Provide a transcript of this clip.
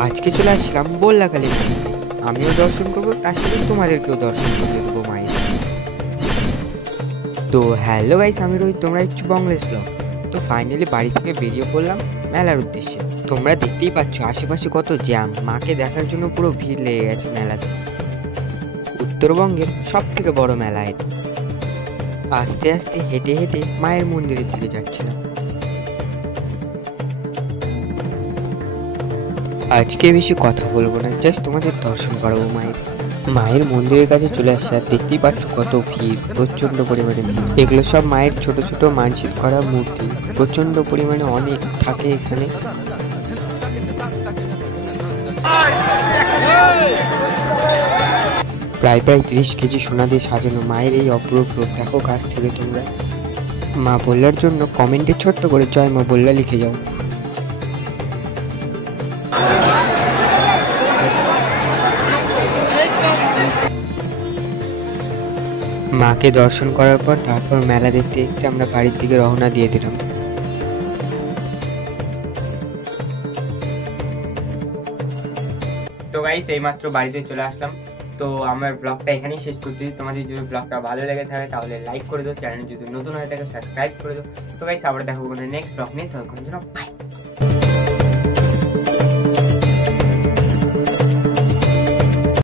আজকে চলে আসলাম বল্লা কালী মন্দিরে। আমিও দর্শন করবো, তার সাথে তোমাদেরকেও দর্শন করে দেবো মায়ের। তো হ্যালো গাইস, আমি রোহিত, তোমরা একটু বংলেশ ব্লগ। তো ফাইনালি বাড়ি থেকে বেরিয়ে পড়লাম মেলার উদ্দেশ্যে। তোমরা দেখতেই পাচ্ছ আশেপাশে কত জ্যাম, মাকে দেখার জন্য পুরো ভিড় লেগে গেছে মেলাতে। উত্তরবঙ্গের সব থেকে বড় মেলা এটা। আস্তে আস্তে হেঁটে হেঁটে মায়ের মন্দিরের দিকে যাচ্ছিলাম। আজকে বেশি কথা বলবো না, জাস্ট তোমাদের দর্শন করাবো মায়ের। মায়ের মন্দিরের কাছে চলে আসছে, আর দেখতেই পাচ্ছ কত ভিড়, প্রচন্ড পরিমাণে ভিড়। এগুলো সব মায়ের ছোট ছোট মানসিক করা মূর্তি, প্রচন্ড পরিমাণে অনেক থাকে এখানে। প্রায় 30 কেজি সোনা দিয়ে সাজানো মায়ের এই অপরূপ রূপ দেখো কাছ থেকে তোমরা। মা বল্লার জন্য কমেন্টে ছোট্ট করে জয় মা বল্লা লিখে যাও। মাকে দর্শন করার পর তারপর মেলা দেখতে দেখতে আমরা বাড়ির দিকে রওনা দিয়ে দিলাম। তো গাইস, এইমাত্র বাড়িতে চলে আসলাম। তো আমার ব্লগটা এখানেই শেষ করছি। তোমাদের যদি ব্লগটা ভালো লেগে থাকে তাহলে লাইক করে দাও, চ্যানেল যদি নতুন হয়ে থাকে সাবস্ক্রাইব করে দাও। তো গাইস, আবার দেখা হবে নেক্সট ব্লগ নিয়ে, ততক্ষণের জন্য বাই।